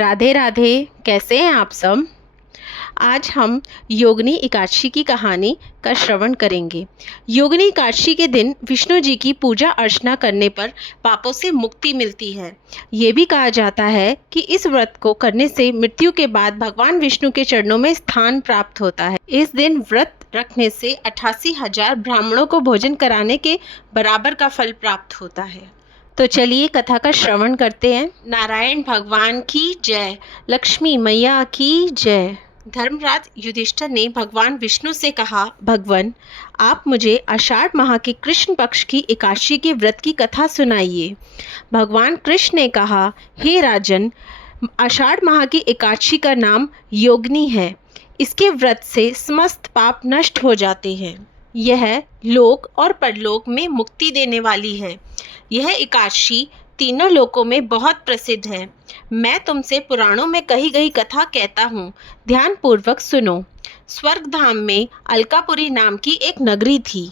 राधे राधे। कैसे हैं आप सब। आज हम योगिनी एकादशी की कहानी का श्रवण करेंगे। योगिनी एकादशी के दिन विष्णु जी की पूजा अर्चना करने पर पापों से मुक्ति मिलती है। ये भी कहा जाता है कि इस व्रत को करने से मृत्यु के बाद भगवान विष्णु के चरणों में स्थान प्राप्त होता है। इस दिन व्रत रखने से 88,000 ब्राह्मणों को भोजन कराने के बराबर का फल प्राप्त होता है। तो चलिए कथा का श्रवण करते हैं। नारायण भगवान की जय, लक्ष्मी मैया की जय। धर्मराज युधिष्ठिर ने भगवान विष्णु से कहा, भगवान आप मुझे आषाढ़ माह के कृष्ण पक्ष की एकादशी के व्रत की कथा सुनाइए। भगवान कृष्ण ने कहा, हे राजन, आषाढ़ माह की एकादशी का नाम योगिनी है। इसके व्रत से समस्त पाप नष्ट हो जाते हैं। यह लोक और परलोक में मुक्ति देने वाली है। यह एकादशी तीनों लोकों में बहुत प्रसिद्ध है। मैं तुमसे पुराणों में कही गई कथा कहता हूँ, ध्यान पूर्वक सुनो। स्वर्ग धाम में अलकापुरी नाम की एक नगरी थी।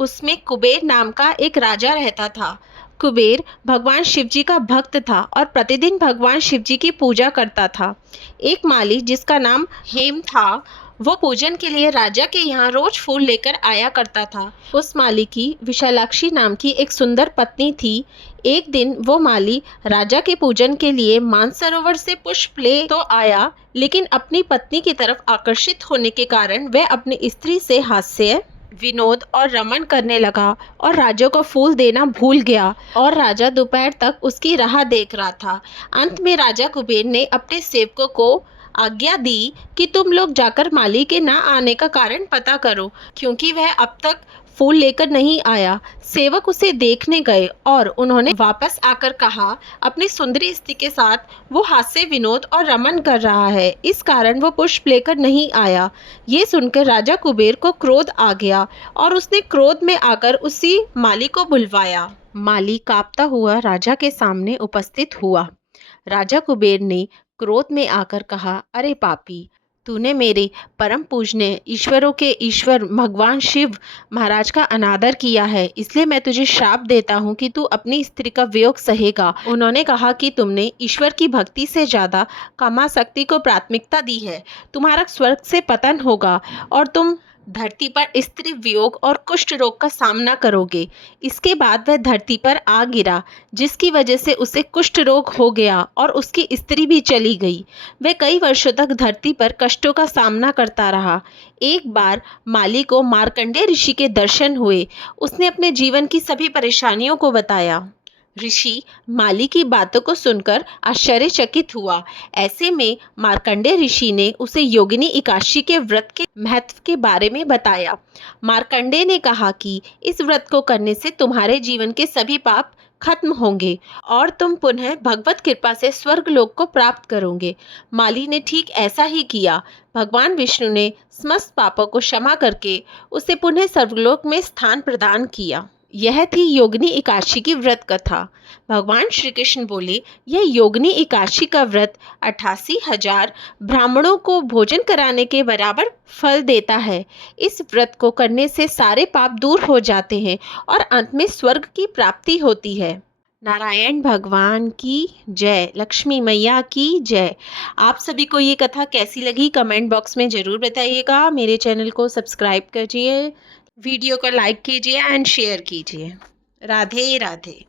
उसमें कुबेर नाम का एक राजा रहता था। कुबेर भगवान शिव जी का भक्त था और प्रतिदिन भगवान शिव जी की पूजा करता था। एक माली जिसका नाम हेम था, वो पूजन के लिए राजा के यहाँ रोज फूल लेकर आया करता था। उस माली की विशालाक्षी नाम की एक सुंदर पत्नी थी। एक दिन वो माली राजा के पूजन के लिए मानसरोवर से पुष्प ले तो आया, लेकिन अपनी पत्नी की तरफ आकर्षित होने के कारण वह अपनी स्त्री से हास्य, विनोद और रमन करने लगा और राजा को फूल देना भूल गया और राजा दोपहर तक उसकी राह देख रहा था। अंत में राजा कुबेर ने अपने सेवकों को आज्ञा दी कि तुम लोग जाकर माली के ना आने का कारण पता करो, क्योंकि वह अब तक फूल लेकर नहीं आया। सेवक उसे देखने गए और उन्होंने वापस आकर कहा, अपनी सुंदरी स्त्री के साथ वो हास्य, विनोद और रमन कर रहा है, इस कारण वो पुष्प लेकर नहीं आया। ये सुनकर राजा कुबेर को क्रोध आ गया और उसने क्रोध में आकर उसी माली को बुलवाया। माली कांपता हुआ राजा के सामने उपस्थित हुआ। राजा कुबेर ने क्रोध में आकर कहा, अरे पापी, तूने मेरे परम पूजनीय ईश्वरों के ईश्वर भगवान शिव महाराज का अनादर किया है, इसलिए मैं तुझे श्राप देता हूँ कि तू अपनी स्त्री का वियोग सहेगा। उन्होंने कहा कि तुमने ईश्वर की भक्ति से ज्यादा कामासक्ति को प्राथमिकता दी है। तुम्हारा स्वर्ग से पतन होगा और तुम धरती पर स्त्री वियोग और कुष्ठ रोग का सामना करोगे। इसके बाद वह धरती पर आ गिरा, जिसकी वजह से उसे कुष्ठ रोग हो गया और उसकी स्त्री भी चली गई। वह कई वर्षों तक धरती पर कष्टों का सामना करता रहा। एक बार माली को मार्कंडेय ऋषि के दर्शन हुए। उसने अपने जीवन की सभी परेशानियों को बताया। ऋषि माली की बातों को सुनकर आश्चर्यचकित हुआ। ऐसे में मार्कंडेय ऋषि ने उसे योगिनी एकादशी के व्रत के महत्व के बारे में बताया। मार्कंडेय ने कहा कि इस व्रत को करने से तुम्हारे जीवन के सभी पाप खत्म होंगे और तुम पुनः भगवत कृपा से स्वर्ग लोक को प्राप्त करोगे। माली ने ठीक ऐसा ही किया। भगवान विष्णु ने समस्त पापों को क्षमा करके उसे पुनः स्वर्गलोक में स्थान प्रदान किया। यह थी योगिनी एकादशी की व्रत कथा। भगवान श्री कृष्ण बोले, यह योगिनी एकादशी का व्रत 88,000 ब्राह्मणों को भोजन कराने के बराबर फल देता है। इस व्रत को करने से सारे पाप दूर हो जाते हैं और अंत में स्वर्ग की प्राप्ति होती है। नारायण भगवान की जय, लक्ष्मी मैया की जय। आप सभी को ये कथा कैसी लगी कमेंट बॉक्स में ज़रूर बताइएगा। मेरे चैनल को सब्सक्राइब कीजिए, वीडियो को लाइक कीजिए एंड शेयर कीजिए। राधे राधे।